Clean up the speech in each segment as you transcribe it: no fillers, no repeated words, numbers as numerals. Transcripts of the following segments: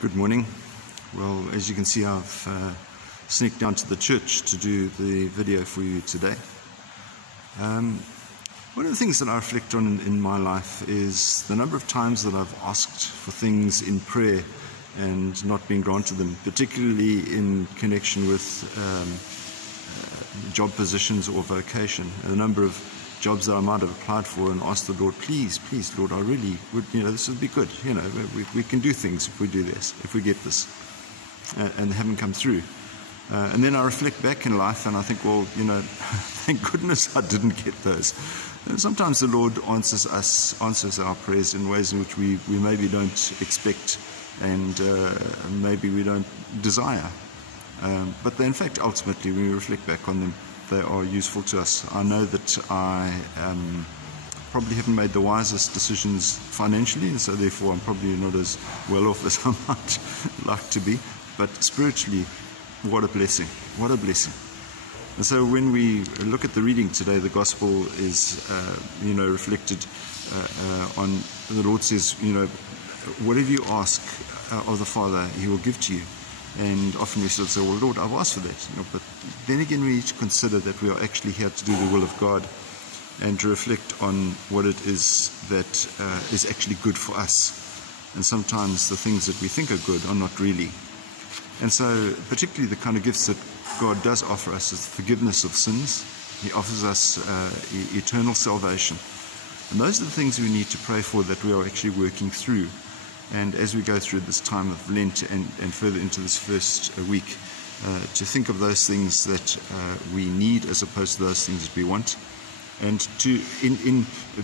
Good morning. Well, as you can see, I've sneaked down to the church to do the video for you today. One of the things that I reflect on in my life is the number of times that I've asked for things in prayer and not been granted them, particularly in connection with job positions or vocation. And the number of jobs that I might have applied for and asked the Lord, please, Lord, I really would, this would be good. We can do things if we do this, if we get this, and they haven't come through. And then I reflect back in life and I think, well, thank goodness I didn't get those. And sometimes the Lord answers our prayers in ways in which we maybe don't expect and maybe we don't desire. But they, in fact, ultimately, when we reflect back on them, they are useful to us. I know that I probably haven't made the wisest decisions financially, and so therefore I'm probably not as well off as I might like to be. But spiritually, what a blessing. What a blessing. And so when we look at the reading today, the gospel is, reflected on, the Lord says, whatever you ask of the Father, He will give to you. And often we sort of say, well, Lord, I've asked for that. But then again, we need to consider that we are actually here to do the will of God and to reflect on what it is that is actually good for us. And sometimes the things that we think are good are not really. And so particularly the kind of gifts that God does offer us is forgiveness of sins. He offers us eternal salvation. And those are the things we need to pray for, that we are actually working through. And as we go through this time of Lent and further into this first week, to think of those things that we need as opposed to those things that we want. And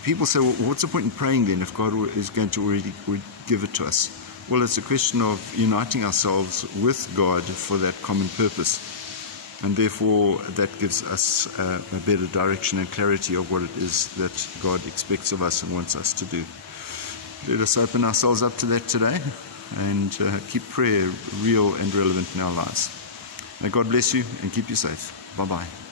people say, well, what's the point in praying then if God is going to already give it to us? Well, it's a question of uniting ourselves with God for that common purpose. And therefore, that gives us a better direction and clarity of what it is that God expects of us and wants us to do. Let us open ourselves up to that today and keep prayer real and relevant in our lives. May God bless you and keep you safe. Bye-bye.